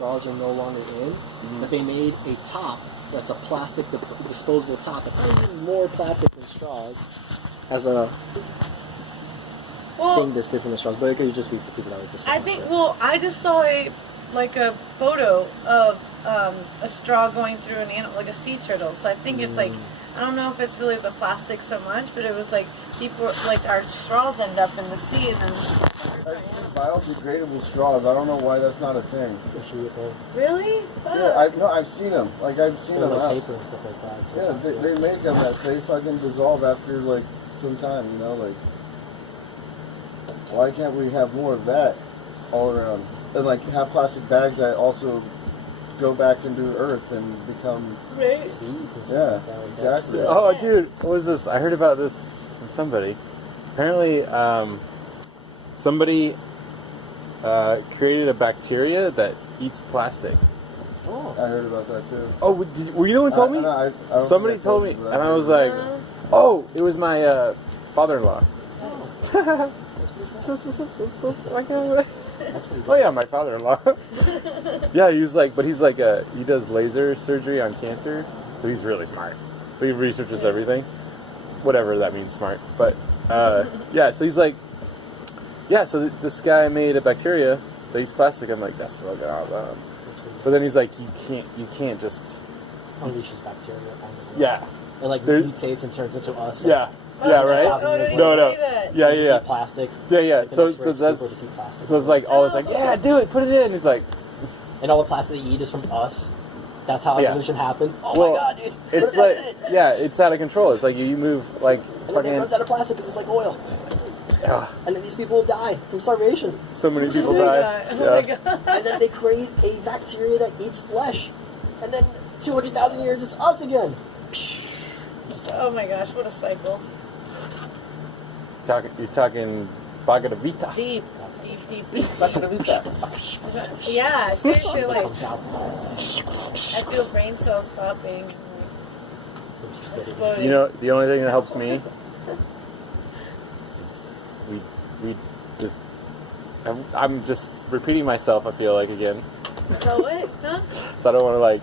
straws are no longer in, but they made a top that's a plastic disposable top. It probably uses more plastic than straws as a thing that's different than straws, but it could just be for people that like this. I just saw a photo of a straw going through an animal, like a sea turtle. So I think it's like, I don't know if it's really the plastic so much, but it was like people, like our straws end up in the sea and then... I've seen biodegradable straws. I don't know why that's not a thing. Really? Yeah, I've seen them. Like, I've seen them out. Paper and stuff like that. So yeah, they make them that they fucking dissolve after, like, some time, you know? Like, why can't we have more of that all around? And, like, have plastic bags that also go back into Earth and become... seeds and stuff like that. Exactly. Oh, dude, what was this? I heard about this from somebody. Apparently, somebody created a bacteria that eats plastic. Oh. I heard about that too. Oh, were you the one who told me? I don't Somebody told me, and I was like, oh, it was my father-in-law. Oh yeah, my father-in-law. Yeah, he was like, but he's like he does laser surgery on cancer, so he's really smart. So he researches everything, whatever that means, smart. But yeah, so he's like, yeah, so this guy made a bacteria that eats plastic. I'm like, that's fucking awesome. But then he's like, you can't just unleashes bacteria. Yeah. It like mutates and turns into us. Yeah. Yeah, right? No. Yeah. Plastic. Yeah. So that's so it's like all it's like, yeah, do it, put it in. It's like, and all the plastic that you eat is from us. That's how evolution happened. Oh my god, dude! It's like it's out of control. It's like you move like and then it runs out of plastic because it's like oil. Yeah. And then these people die from starvation. So many people die. Oh my god. And then they create a bacteria that eats flesh. And then 200,000 years, it's us again. Oh my gosh, what a cycle. You're talking Bhagavad Gita. Deep. Bhagavad Gita. Yeah, seriously, like, I feel brain cells popping. Exploding. You know, the only thing that helps me, we just, I'm just repeating myself, I feel like, again. So what? Huh? So I don't want to, like,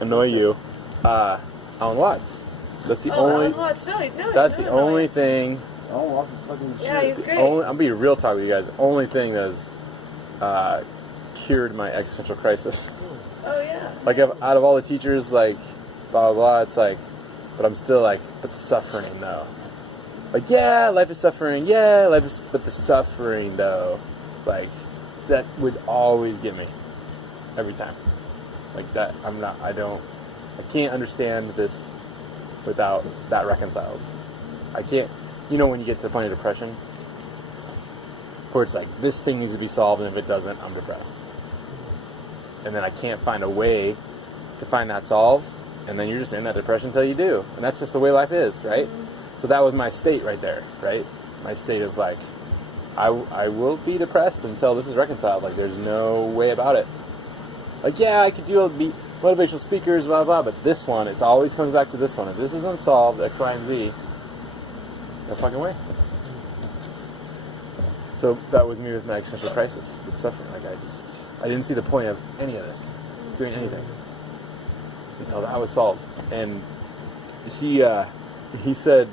annoy you. Alan Watts. That's the only. Alan Watts. No, that's the only thing. Alan Watts is fucking shit. Yeah, he's great. I'm being real talk with you guys. The only thing that has cured my existential crisis. Oh yeah. Like, out of all the teachers, like, blah blah blah, it's like, but I'm still like, but the suffering though. Like, yeah, life is suffering. Yeah, life is, but the suffering though, like, that would always get me every time. Like that, I can't understand this without that reconciled. I can't, you know, when you get to the point of depression, where it's like, this thing needs to be solved, and if it doesn't, I'm depressed. And then I can't find a way to find that solve, and then you're just in that depression until you do. And that's just the way life is, right? Mm-hmm. So that was my state right there, right? My state of like, I will be depressed until this is reconciled. Like, there's no way about it. Like, yeah, I could do motivational speakers, blah, blah, but this one, it always comes back to this one. If this is unsolved, X, Y, and Z, no fucking way. So that was me with my existential crisis, with suffering. Like, I didn't see the point of any of this, doing anything, until that was solved. And he said,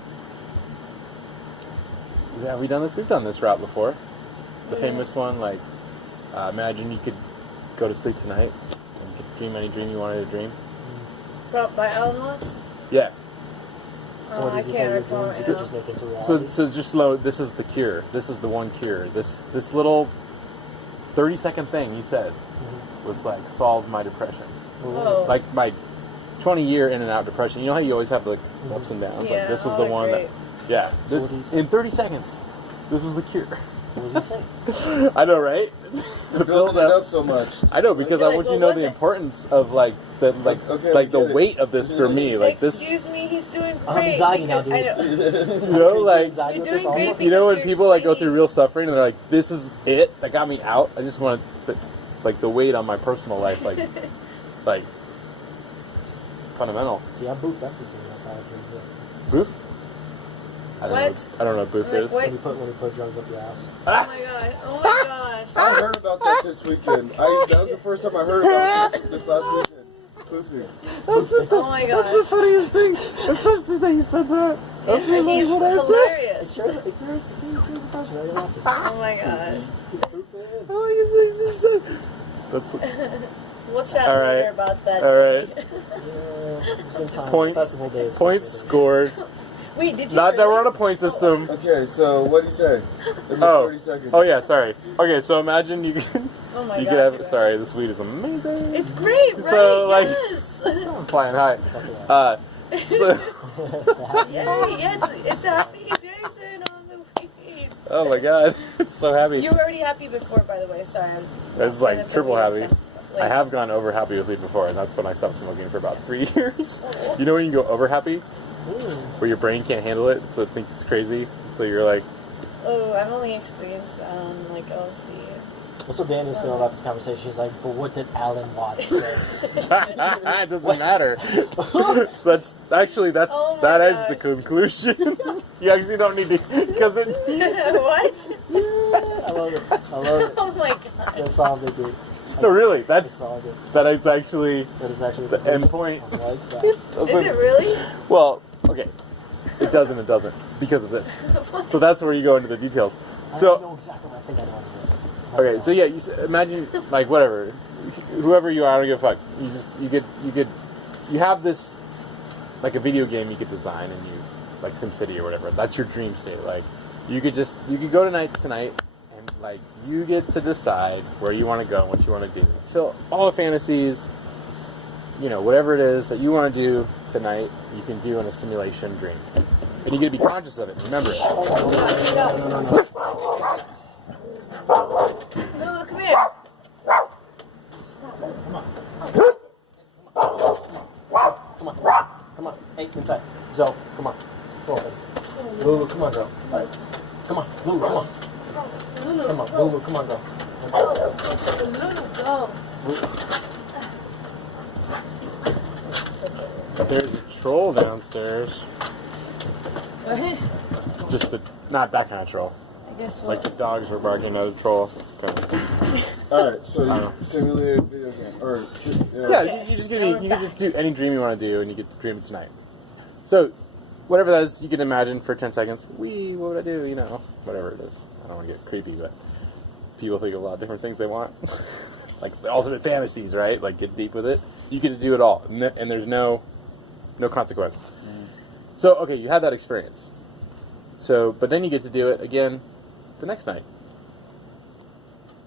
have we done this? We've done this route before. The famous one, like, imagine you could go to sleep tonight and you could dream any dream you wanted to dream. By Alan Watts? Yeah. So what I does he say can't your recall dreams right you could now. just make into reality? So just slow. This is the cure. This is the one cure. This little 30-second thing he said was like solved my depression. Oh. Like my 20-year in and out depression. You know how you always have like ups and downs. Yeah, Like this was the one great. that. Yeah. This in 30 seconds. This was the cure. What does he say? I know, right? You're building it up so much. I know, because I want you to know the importance of like the the weight of this for me. Like this. Excuse me, he's doing great. I have anxiety now, dude. You know, like You're doing great. you know when because people you're like go through real suffering and they're like, "This is it that got me out." I just want like the weight on my personal life, like fundamental. See, I boofed ecstasy. That's how I feel. Proof? What? I don't know what booth Like, is. what? When you put drugs up your ass. Oh my god. Oh my gosh. I heard about that this weekend. That was the first time I heard about this last weekend. Poofing. Oh my That's gosh. the funniest thing. That's such the thing you said that. And he's hilarious. It cures the passion. Right? You're laughing. Oh my gosh. We'll chat All right. later about that. All right. day. Yeah, it's been time. Points. Festival days. Points Festival scored. Wait, did you? Not that really? we're on a point system. Okay, so what do you say? In Oh. 30 seconds. Oh yeah, sorry. Okay, so imagine you can Oh my you gosh. could have. you guys. Sorry, this weed is amazing. It's great, right? So, like- yes. I'm flying high. So, days. Yay! Yes, it's happy Jason on the weed. oh my god, so happy. You were already happy before, by the way. Sorry. I'm That's saying like that triple weed happy. intense, but, I like, have gone over happy with weed before, and that's when I stopped smoking for about 3 years. You know when you go over happy, where your brain can't handle it, so it thinks it's crazy, so you're like, Oh, I've only experienced that on like LSD. What's what Danny's feeling about this conversation? He's like, but what did Alan Watts say? it doesn't matter. That's actually Oh my that is gosh. the conclusion. You actually don't need to because it. What? I love it. I love it. Oh my god. That's all they do. No, really, That's that's all good. that is actually That is actually the end point. I like that. Is it really? Well, okay, it does and it doesn't because of this. So that's where you go into the details. I So know exactly what I think I know this. okay, so yeah, imagine like whatever, whoever you are, I don't give a fuck. You have this like a video game you could design and you like SimCity or whatever. That's your dream state. Like you could go tonight and like you get to decide where you want to go, what you want to do. So all the fantasies, whatever it is that you want to do tonight, you can do in a simulation dream, and you get to be conscious of it. Remember it. No, come here. Come on. Hey, inside. Zoe, come on. Go on. Lulu, come on, girl. Come on. Lulu, come on. Come on. Lulu, come on, girl. Go. There's a troll downstairs. What? Just not that kind of troll. I guess Like what? the dogs were barking at a troll. Kind of. Alright, so know. you simulated video game. Or, Yeah, you can just do any dream you want to do, and you get to dream it tonight. So, whatever that is, you can imagine for 10 seconds. What would I do? Whatever it is. I don't want to get creepy, but people think of a lot of different things they want, like the ultimate fantasies, right? Like get deep with it. You get to do it all, and there's no consequence. So, okay, you had that experience. So, but then you get to do it again the next night.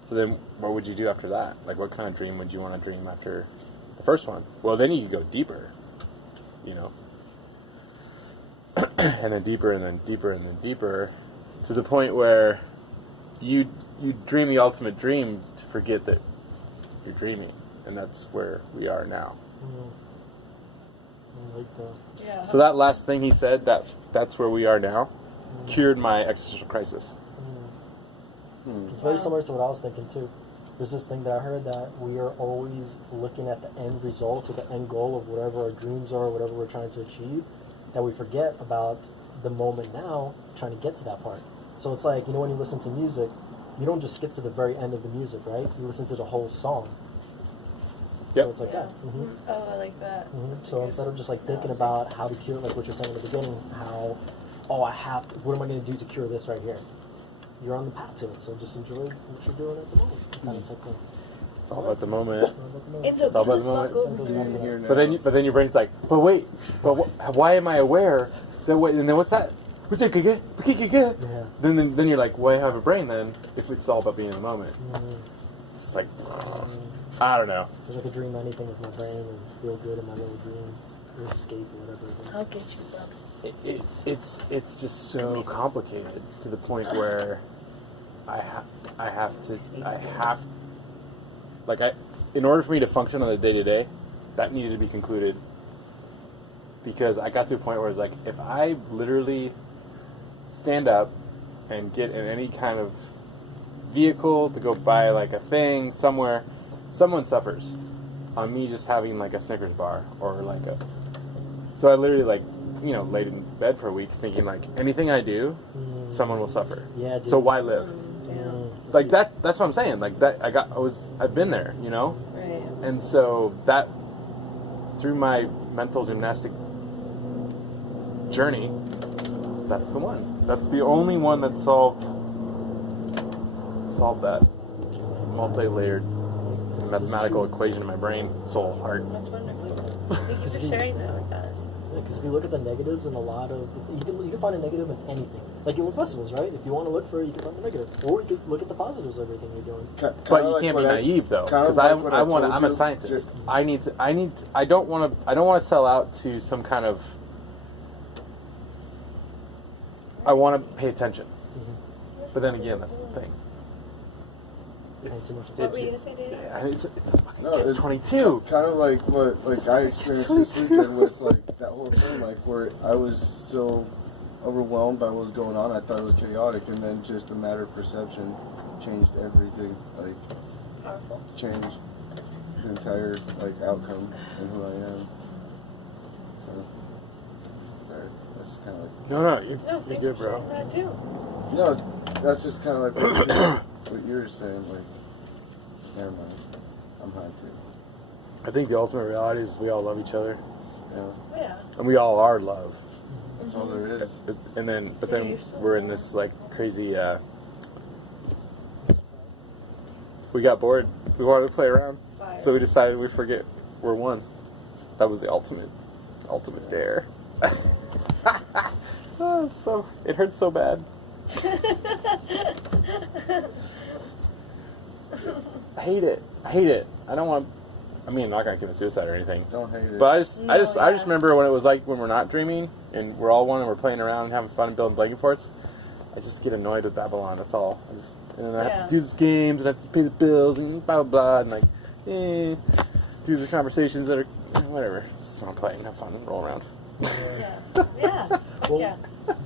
So then, what would you do after that? Like, what kind of dream would you want to dream after the first one? Well, then you could go deeper, and then deeper, and then deeper, and then deeper, to the point where you dream the ultimate dream to forget that you're dreaming, and that's where we are now. I like that. Yeah. So that last thing he said, that's where we are now, cured my existential crisis. It's very similar to what I was thinking too. There's this thing that I heard that we are always looking at the end result or the end goal of whatever our dreams are, whatever we're trying to achieve, that we forget about the moment now, trying to get to that part. So it's like, when you listen to music, you don't just skip to the very end of the music, right? You listen to the whole song. Yep. So it's like Yeah. that. Oh, I like that. So instead of just like thinking about how to cure, like what you're saying in the beginning, what am I going to do to cure this right here? You're on the path to it, so just enjoy what you're doing at the moment. Kind of type thing. It's all about the moment. It's all about the moment. But then your brain's like, but wait, why am I aware that? And then what's that? Yeah. Then you're like, why have a brain then if it's all about being in the moment? It's like, I don't know. Because I could dream anything with my brain and feel good in my little dream or escape or whatever it is. I'll get you, Bubs. It's just so complicated to the point where in order for me to function on the day-to-day, that needed to be concluded, because I got to a point where it's like, if I literally stand up and get in any kind of vehicle to go buy like a thing somewhere, someone suffers on me just having like a Snickers bar or like so I literally like laid in bed for a week thinking like anything I do, someone will suffer. Yeah, dude. So why live? Yeah. Like that's what I'm saying. Like that I've been there, Right. And so that through my mental gymnastic journey, that's the one. That's the only one that solved that multi-layered mathematical equation in my brain, soul, heart. That's wonderful. Thank you for sharing that with us. Because if you look at the negatives in a lot of, you can find a negative in anything. Like in festivals, right? If you want to look for it, you can find the negative, or you can look at the positives of everything you're doing. But you can't be naive though, because I'm a scientist. I don't want to sell out to some kind of. I want to pay attention, but then again, that's the thing. What were you gonna say, Dave? Yeah, it's a fucking No, it's 22. Kind of like what I experienced this weekend with like that whole thing, like where I was so overwhelmed by what was going on. I thought it was chaotic, and then just a matter of perception changed everything. Like It's powerful. changed the entire like outcome and who I am. So sorry, that's kind of like No, you're Thanks good, for bro. sharing that too. no, that's just kind of like what you're saying. Like, never mind, I'm high too. I think the ultimate reality is we all love each other, Yeah, Yeah. and we all are love. that's all there is. And then, but Yeah, then you're so we're in this like crazy. We got bored. We wanted to play around, Fire. so we decided we forget we're one. That was the ultimate dare. So it hurts so bad. I hate it. I don't want. I mean, I'm not gonna commit suicide or anything. Don't hate it. But I just yeah. remember when it was like when we're not dreaming and we're all one and we're playing around and having fun and building blanket forts. I just get annoyed with Babylon. That's all. And I have to do these games and I have to pay the bills and blah blah blah and do the conversations that are whatever. Just want to play and have fun and roll around. Yeah. Well, Yeah.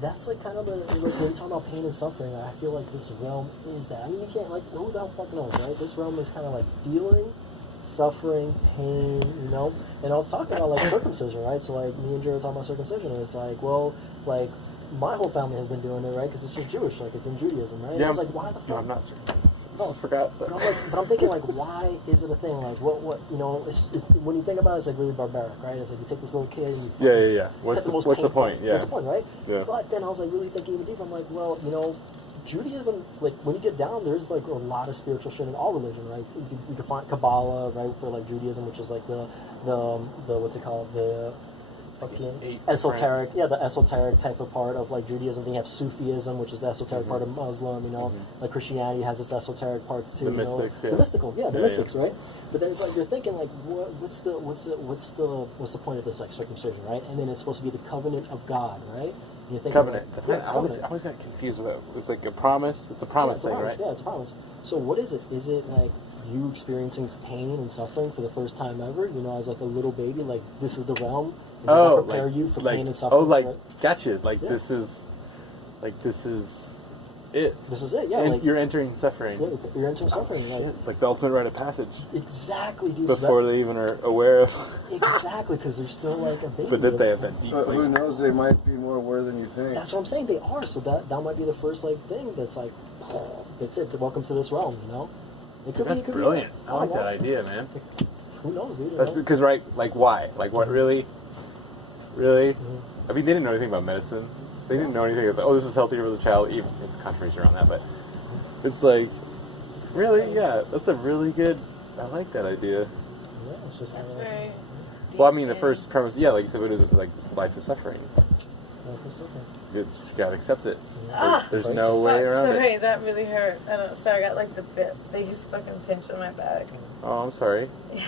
that's like kind of like when you talk about pain and suffering. I feel like this realm is that. I mean, you can't like who the hell fucking knows, right? This realm is kind of like feeling, suffering, pain, And I was talking about like circumcision, right? So like me and Jared were talking about circumcision, and it's like, well, like my whole family has been doing it, right? Because it's just Jewish, like it's in Judaism, right? And I was like, why the fuck? No, I'm not. Sir. No, I forgot. But I'm thinking like, why is it a thing? Like, what when you think about it, it's like really barbaric, right? It's like you take this little kid and you Yeah. What's the point? Yeah. What's the point, right? Yeah. But then I was like really thinking even deeper. I'm like, well, Judaism, like when you get down, there's like a lot of spiritual shit in all religion, right? You can find Kabbalah, right, for like Judaism, which is like the what's it called, the fucking esoteric, the esoteric type of part of like Judaism. Then you have Sufism, which is the esoteric part of Muslim. Like Christianity has its esoteric parts too. The mystics, the mystical, the mystics, right? But then it's like you're thinking like, what's the point of this like circumcision, right? And then it's supposed to be the covenant of God, right? And you're thinking, Covenant. Like, I always got confused with it. It's like a promise. It's a promise thing, right? Yeah, it's a promise. So what is it? Is it like you experiencing pain and suffering for the first time ever? As like a little baby, like this is the realm. And does that prepare you for pain and suffering? Right? Gotcha. This is it. This is it. Yeah, and like you're entering suffering. Yeah, you're entering suffering. Like the ultimate rite of passage. Exactly, dude. Before they even are aware of. Exactly, because they're still like a baby. But then they have that deep. But who knows? They might be more aware than you think. That's what I'm saying. They are. So that might be the first like thing that's like, that's it. Welcome to this realm. It could That's be, brilliant. I like that idea, man. Who knows, dude? That's because like why? Like what really? Really? I mean, they didn't know anything about medicine. They didn't know anything. It's like, this is healthier for the child. Even it's controversy around that, but it's like, really, yeah, that's a really good. I like that idea. Yeah, it's just That's kinda very. Well, I mean, the first premise, like you said, it is like life is suffering. life is suffering. You just gotta accept it. Ah! There's no way around Sorry, it. that really hurt. I don't. Sorry, I got like the biggest fucking pinch on my back. Oh, I'm sorry. Yeah.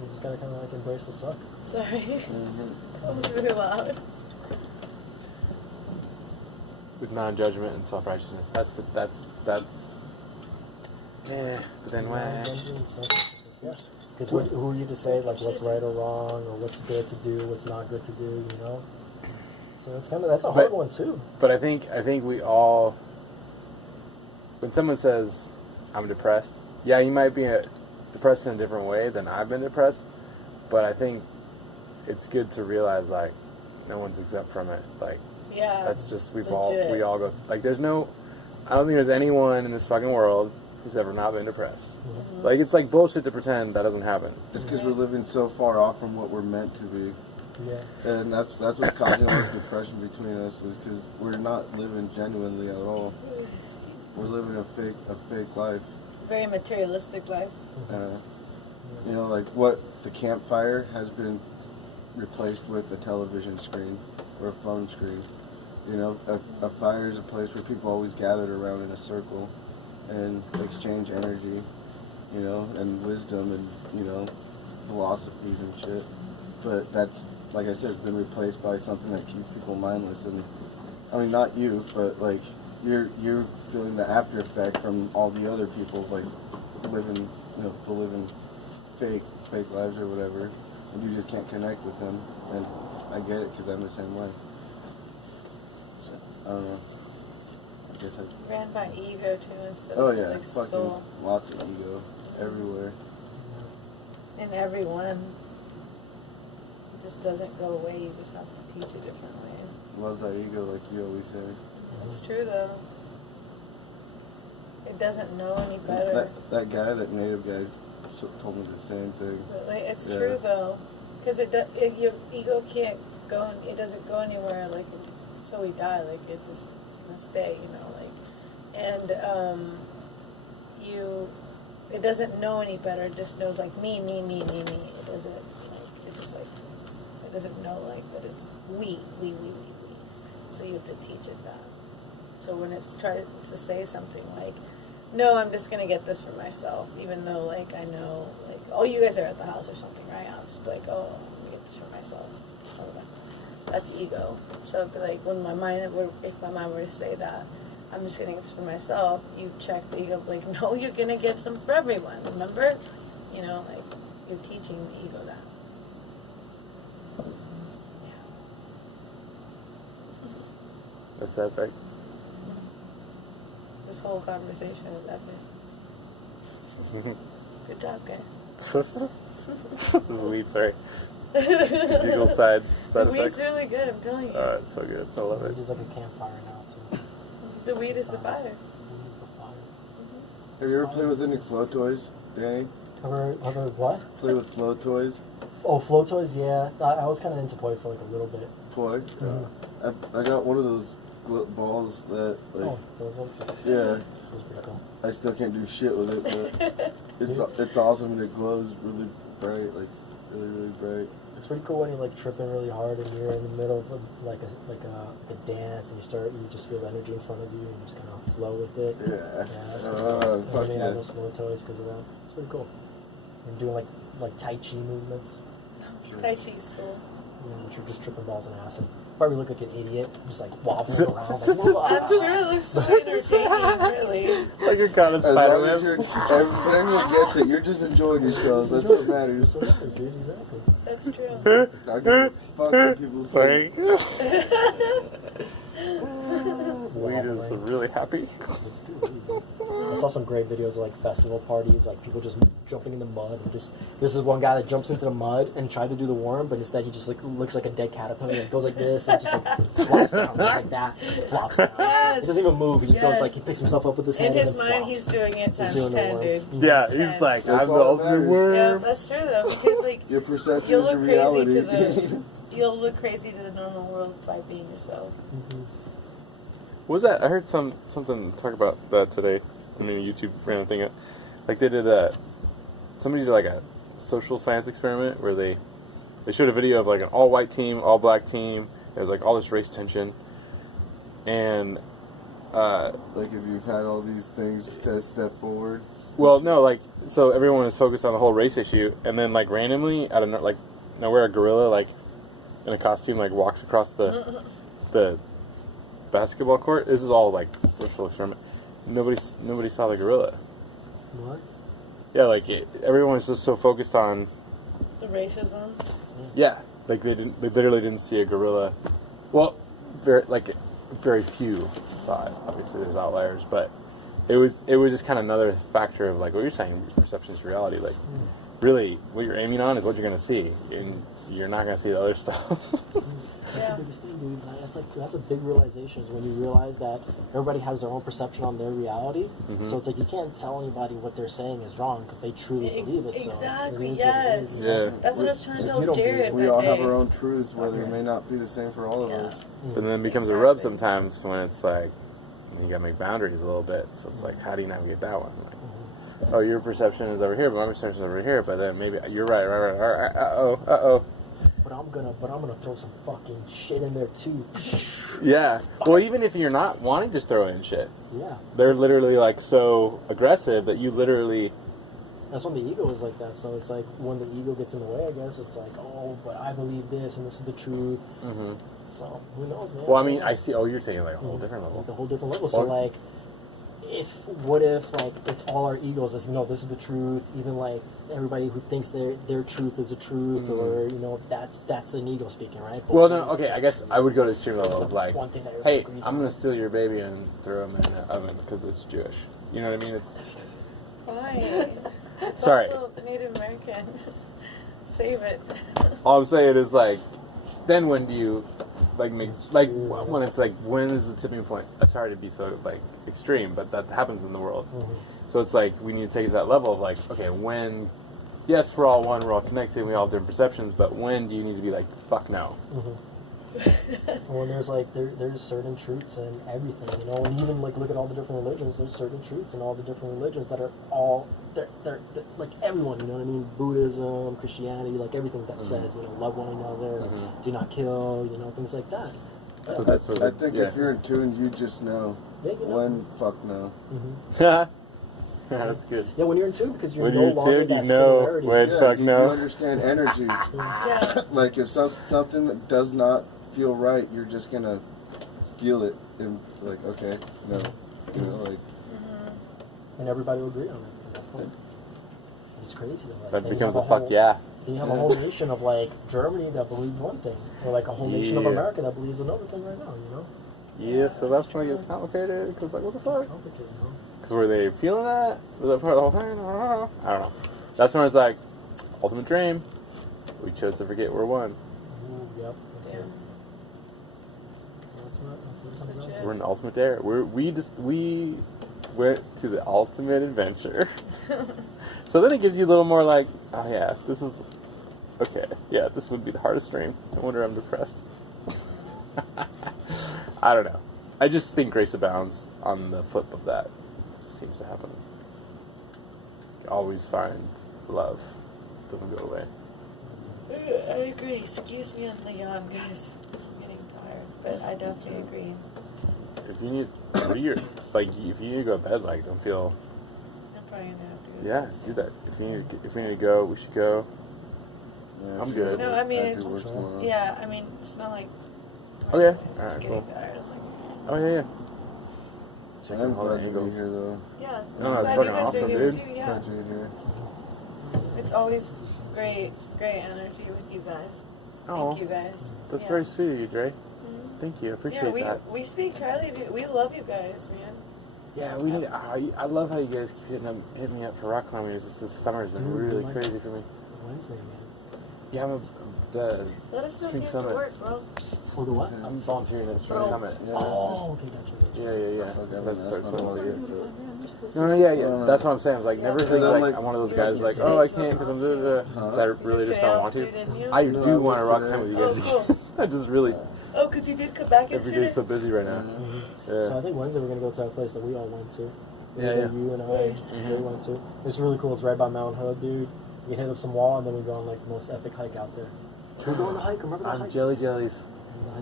You just gotta kind of like embrace the suck. Sorry. That was really loud. With non-judgment and self-righteousness. That's. Yeah. But then what? Because who are you to say like what's right or wrong or what's good to do, what's not good to do, So it's that's a hard one too. But I think we all. When someone says, "I'm depressed," yeah, you might be depressed in a different way than I've been depressed, but I think it's good to realize like no one's exempt from it. Like, Yeah. that's just, we Legit. all go, like, there's no, I don't think there's anyone in this fucking world who's ever not been depressed. Mm-hmm. Like, it's like bullshit to pretend that doesn't happen. It's because we're living so far off from what we're meant to be. Yeah. And that's what's causing all this depression between us, is because we're not living genuinely at all. We're living a fake life. Very materialistic life. You know, like what the campfire has been replaced with a television screen or a phone screen. You know, a fire is a place where people always gathered around in a circle and exchange energy, you know, and wisdom and, you know, philosophies and shit. But that's, like I said, been replaced by something that keeps people mindless. And I mean, not you, but like you're feeling the after effect from all the other people, like living, you know, living fake lives or whatever, and you just can't connect with them. And I get it, because I'm the same way. So, I don't know. I guess I. Ran by ego too instead Oh of yeah, like fucking soul. lots of ego everywhere. And everyone just doesn't go away. You just have to teach it different ways. Love that ego, like you always say. It's true though. It doesn't know any better. That guy, that native guy, told me the same thing. But like, it's Yeah. true though, because your ego can't go. It doesn't go anywhere. Like until we die. Like it's gonna stay. You know. Like and it doesn't know any better. It just knows like me. It doesn't like. It's just like it doesn't know like that. It's we. So you have to teach it that. So when it's trying to say something like, no, I'm just gonna get this for myself, even though like I know like, oh, you guys are at the house or something, right? I'll just be like, oh, I'm gonna get this for myself. That's ego. So it'd be like when if my mind were to say that, I'm just getting this for myself, you check the ego, like, no, you're gonna get some for everyone. Remember, you know, like you're teaching the ego that. That's epic. This whole conversation is epic. Good job, guys. This is weed, sorry. Eagle side The weed's effects. really good, I'm telling you. It's so good. I love Weed it. is like a campfire now too. The weed is the fire. Weed is the fire. Have you ever played with any flow toys, Danny? Ever what? Play with flow toys? Oh, flow toys, yeah. I was kind of into toy for like a little bit. Toy? I got one of those balls that, like, Oh, those ones. yeah, Those are pretty cool. I still can't do shit with it, but it's awesome and it glows really bright, like really bright. It's pretty cool when you're like tripping really hard and you're in the middle of a dance and you just feel energy in front of you and you just kind of flow with it. Yeah. Yeah, that's pretty cool. Fuck I made yeah. all those flow toys because of that. It's pretty cool. And doing like Tai Chi movements, Tai Chi's cool. which are just tripping balls in acid. Probably look like an idiot, just like wobbling around. Like, I'm sure it looks really entertaining, really. Like you're kind of As long as Spider-Man. but everyone gets it, you're just enjoying yourselves, that's what matters. Exactly. That's true. I give a fuck what people Sorry. think. Weed is really happy. It's good. I saw some great videos of like festival parties, like people just jumping in the mud and just. This is one guy that jumps into the mud and tried to do the worm, but instead he just like looks like a dead caterpillar and goes like this and just like flops down, goes like that, flops down. Yes. He doesn't even move. He just goes Yes. like he picks himself up with his In hand. his and then mind, flops. he's doing it He's times doing the 10, worm. dude. Yeah, he's like, That's I'm the all that ultimate matters. Yeah, worm. that's true though, because like Your perception you'll is a look crazy reality. to the you'll look crazy to the normal world by being yourself. What was that? I heard something talk about that today. I mean, a YouTube random thing. Like they did somebody did like a social science experiment where they showed a video of like an all white team, all black team. There was like all this race tension, and Like if you've had all these things to step forward. well, no, like so everyone is focused on the whole race issue, and then like randomly out of like nowhere, a gorilla like in a costume like walks across the basketball court. This is all like social experiment. Nobody saw the gorilla. What? Yeah, like everyone was just so focused on. The racism. Yeah, like they literally didn't see a gorilla. Well, very few saw it. Obviously, there's outliers, but it was just kind of another factor of like what you're saying, perception is reality. Like, really, what you're aiming on is what you're gonna see, and you're not gonna see the other stuff. That's the biggest thing, dude. That's a big realization is when you realize that everybody has their own perception on their reality. Mhm. So it's like you can't tell anybody what they're saying is wrong because they truly believe it. So Exactly, it is what it yes. is. Yeah. That's what I was trying to If tell you don't Jared believe- We that all day. have our own truths, whether it may not be the same for all of Yeah. us. But then it becomes a rub Exactly. sometimes when it's like you gotta make boundaries a little bit. So it's like, how do you navigate that one? Like, oh, your perception is over here, but my perception is over here. But then maybe you're right. Uh oh. But I'm gonna throw some fucking shit in there too. Yeah. Well, even if you're not wanting to throw in shit, Yeah. they're literally like so aggressive that you literally. That's when the ego is like that. So it's like when the ego gets in the way, I guess it's like, oh, but I believe this and this is the truth. Mm-hmm. So who knows, man? Well, I mean, I see. Oh, you're taking like a whole different level. Like a whole different level. So Well- like, what if like it's all our egos? It's no, this is the truth. Even like everybody who thinks their truth is the truth, or you know, that's an ego speaking, right? But Well, no, okay. I guess I would go to the extreme That's level the of like, one thing that everybody hey, agrees I'm on. gonna steal your baby and throw him in an oven because it's Jewish. You know what I mean? It's Why? It's Sorry. also Native American. Save it. all I'm saying is like, then when do you like make like when it's like when is the tipping point? Sorry to be so like extreme, but that happens in the world. Mhm. So it's like we need to take it to that level of like, okay, when, yes, we're all one, we're all connected, we all have different perceptions, but when do you need to be like, fuck no? Well, there's like there's certain truths in everything, you know. And even like look at all the different religions. There's certain truths in all the different religions that are all they're like everyone. You know what I mean? Buddhism, Christianity, like everything that says, you know, love one another, do not kill, you know, things like that. So that's what I think yeah. if you're in tune, you just know Yeah, you know. when fuck no. Yeah, that's good. Yeah, when you're in tune because you're When no you're longer tuned, you that know similarity. when- Yeah, fuck you no. understand energy. Yeah. Like if something that does not feel right, you're just gonna feel it and like, okay, no, you know, like And everybody will agree on it at that point. It's crazy. Like, That then you becomes have a fuck whole- yeah. Then you have a whole nation of like Germany that believes one thing, or like a whole nation of Yeah. America that believes another thing right now. You know, Yeah, so that's when it gets complicated, because like, what the it's fuck? complicated. You know? Because were they feeling that? Was that part of the whole thing? I don't know. That's when it's like, ultimate dream. We chose to forget we're one. Ooh, yep. That's Yeah. it. That's what it comes down Such to. a- We're in the ultimate dare. We went to the ultimate adventure. So then it gives you a little more like, oh yeah, this is okay. Yeah, this would be the hardest dream. No wonder I'm depressed. I don't know. I just think grace abounds on the flip of that. It just seems to happen. You always find love. It doesn't go away. I agree. Excuse me on the yawn, guys. I'm getting tired, but I definitely agree. If you need, if you need to go to bed, like, don't feel. I'm probably gonna have to go. Yeah, do that. If we need to go, we should go. yeah, I'm if you good. No, I mean, have to it's- work tomorrow. Yeah, I mean, it's not like. Okay. I'm just Alright, getting cool. tired. It's like, Oh yeah, yeah. Checking I'm all the glad to be angles. here though. yeah. No, I'm it's glad you fucking guys are awesome, here dude. too, yeah. Glad you're here. It's always great energy with you guys. Oh, Thank you guys. that's Yeah. very sweet of you, Dre. Mhm. Thank you. I Yeah, appreciate that. we speak highly of you. We love you guys, man. Yeah, we need. I love how you guys keep hitting me up for rock climbing. It's just this summer has been Dude, really like- crazy for me. Wednesday, man. Yeah, I'm the Let us know if Spring you have to Summit. work, bro. For the what? I'm volunteering at Spring Oh. Summit. Yeah. Oh, okay, gotcha. Yeah, yeah, yeah. Okay, That's that's starts not Wednesday. working. No, no, yeah. That's what I'm saying. Like, never Yeah. think I'm like like- I'm one of those you guys like like, oh, I today, can't because I'm because I You really took just today don't off want too, to. didn't you? I No, I do want to worked rock today. climb with you Oh, guys. cool. I just really Oh, because you did come back every yesterday? day's so busy right now. So I Yeah. think Wednesday we're gonna go to that place that we all went to. Yeah, Either yeah. You and I, Nice. Jay went to. It's really cool. It's right by Mount Hood, dude. We hit up some wall and then we go on like the most epic hike out there. We're going to hike. Remember that I'm hike? jelly jellies.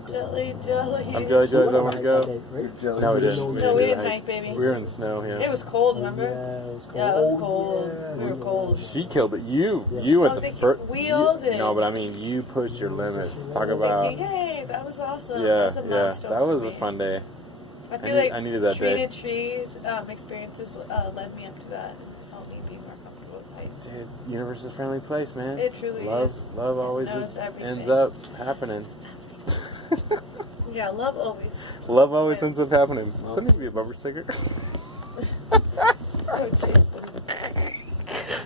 Jelly. I'm jelly. We went I on wanna a go. hike that day, right? You're jelly. No, we didn't didn't. know No, we did didn't a hike, baby. We were in the snow. Yeah. It was cold, Oh, remember? yeah, it was cold. Yeah, it was Oh, cold. yeah. We were cold. She killed it. You Yeah. went No, the they- first. we all did. No, but I mean, you pushed your limits. Talk Thank about. you. Yay, that was awesome. That Yeah, was a yeah. milestone That for was a me. fun day. I feel need- like I needed that Tree day. to Trees experiences led me up to that and helped me be more comfortable with heights. Dude, universe is a friendly place, man. It truly love, is. Love always knows is, everything. ends up happening. Yeah, love always. Love always wins. ends up happening. Does that need to be a bumper sticker? Oh, Jason.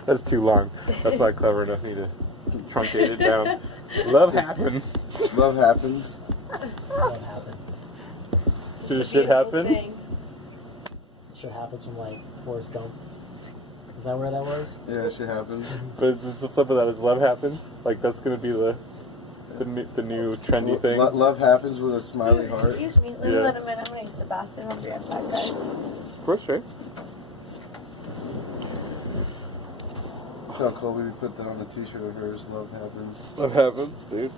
That's too long. That's not clever enough. Need to truncate it down. Love happened. Love happens. What happened? It's Should a shit beautiful happen? thing. Shit happens from like Forrest Gump. Is that where that was? Yeah, shit happens. But it's the flip of that is love happens. Like that's gonna be the new trendy thing. Love happens with a smiley heart. Excuse me, let me Yeah. let him in. I'm gonna use the bathroom. I'll be right back, guys. Of course, right? Tell Colby we put that on a t-shirt of hers. Love happens. Love happens, dude.